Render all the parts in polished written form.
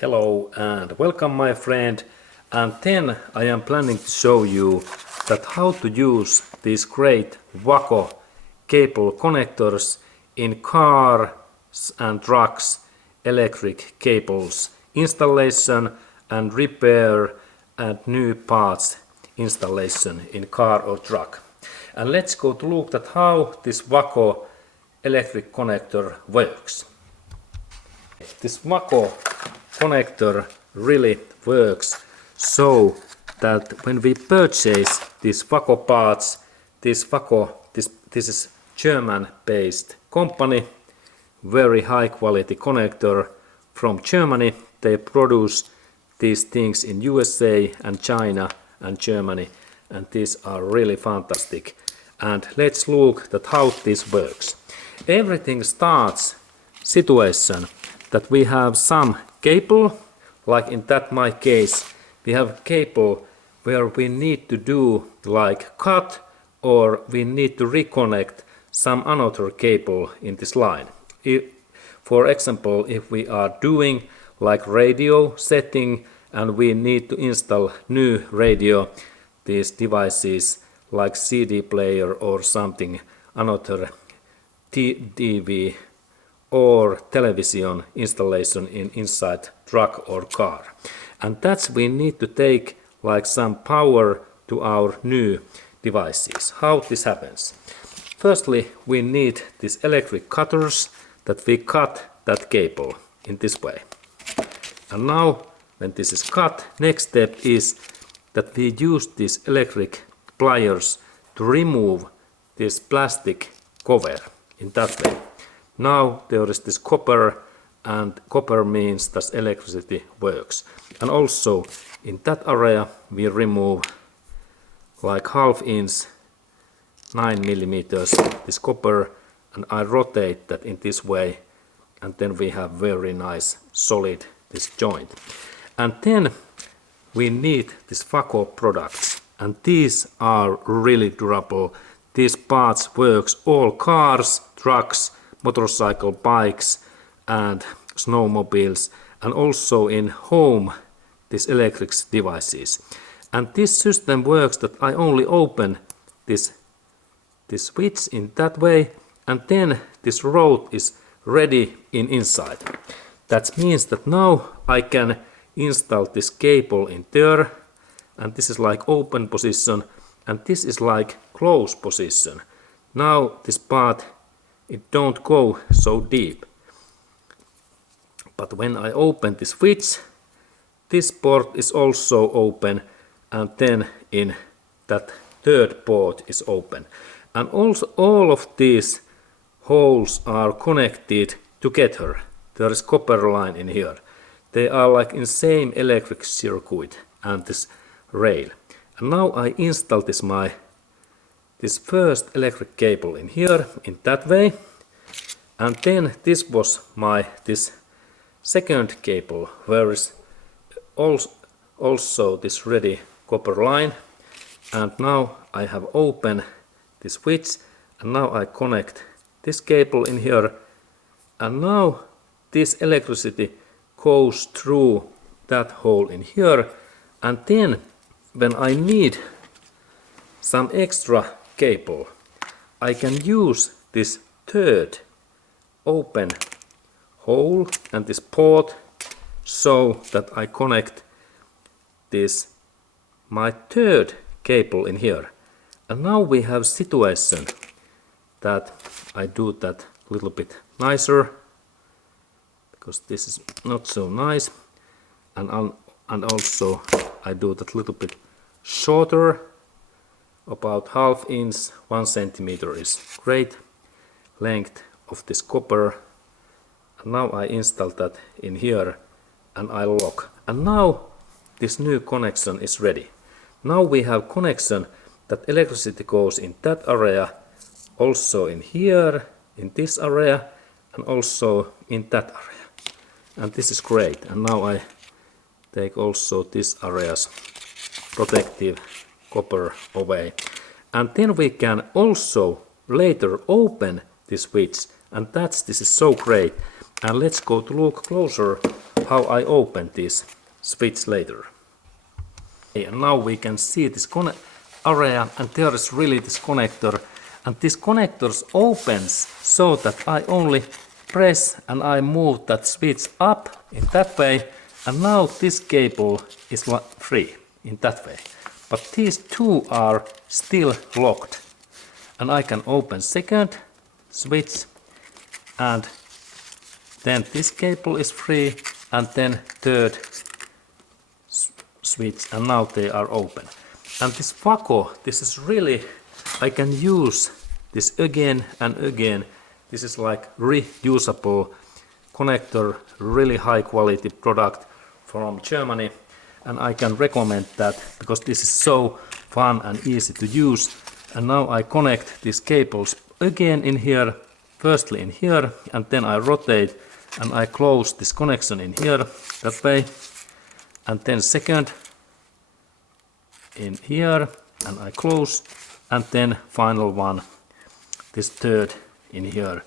Hello and welcome my friend, and then I am planning to show you that how to use these great Wago cable connectors in cars and trucks, electric cables installation and repair and new parts installation in car or truck. And let's go to look at how this Wago electric connector works. This Wago connector really works so that when we purchase these Wago parts, this is German-based company, very high quality connector from Germany. They produce these things in USA and China and Germany, and these are really fantastic. And let's look at how this works. Everything starts situation that we have some cable, like in that my case, we have cable where we need to do like cut, or we need to reconnect some another cable in this line. For example, if we are doing like radio setting and we need to install new radio, these devices like CD player or something, another TV or television installation inside truck or car. And that's we need to take like some power to our new devices. How this happens? Firstly, we need these electric cutters that we cut that cable in this way. And now when this is cut, next step is that we use these electric pliers to remove this plastic cover in that way. Now there is this copper, and copper means that electricity works. And also in that area we remove like 1/2 inch 9 millimeters this copper, and I rotate that in this way, and then we have very nice solid this joint. And then we need these Wago products, and these are really durable. These parts works all cars, trucks, motorcycle, bikes and snowmobiles, and also in home these electric devices. And this system works that I only open this switch in that way, and then this rod is ready inside. That means that now I can install this cable in there, and this is like open position, and this is like close position. Now this part, it don't go so deep. But when I open the switch, this port is also open, and then in that third port is open. And also all of these holes are connected together. There is copper line in here. They are like in same electric circuit and this rail. And now I install this first electric cable in here in that way, and then this was this second cable where is also this ready copper line. And now I have opened the switch, and now I connect this cable in here, and now this electricity goes through that hole in here. And then when I need some extra cable, I can use this third open hole and this port so that I connect this my third cable in here. And now we have situation that I do that a little bit nicer, because this is not so nice, and also I do that little bit shorter, about 1/2 inch, 1 centimeter is great length of this copper. And now I install that in here, and I lock. And now this new connection is ready. Now we have connection that electricity goes in that area, also in here, in this area, and also in that area. And this is great. And now I take also this area's protective copper away. And then we can also later open the switch, and this is so great. And let's go to look closer how I open this switch later. And now we can see this area, and there is really this connector, and this connector opens so that I only press and I move that switch up in that way, and now this cable is free in that way. But these two are still locked, and I can open second switch, and then this cable is free, and then third switch, and now they are open. And this Wago, this is really, I can use this again and again. This is like reusable connector, really high quality product from Germany, and I can recommend that because this is so fun and easy to use. And now I connect these cables again in here, firstly in here, and then I rotate and I close this connection in here that way, and then second in here and I close, and then final one, this third in here.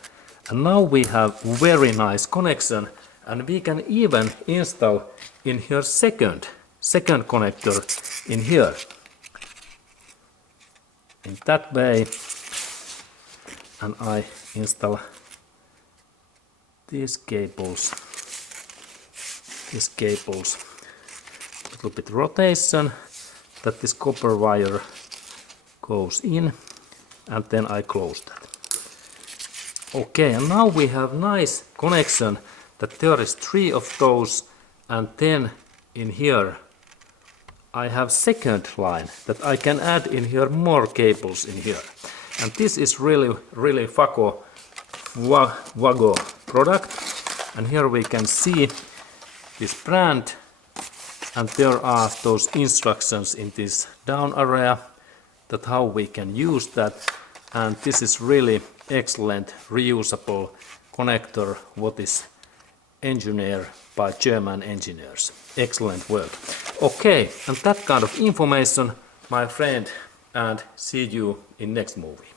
And now we have very nice connection, and we can even install in here second connector in here in that way, and I install these cables, a little bit rotation that this copper wire goes in, and then I close that. Okay, and now we have nice connection that there is 3 of those, and then in here I have second line that I can add in here more cables in here. And this is really Wago product, and here we can see this brand, and there are those instructions in this down area that how we can use that. And this is really excellent reusable connector what is engineered by German engineers. Excellent work. Okay, and that kind of information, my friend, and see you in next movie.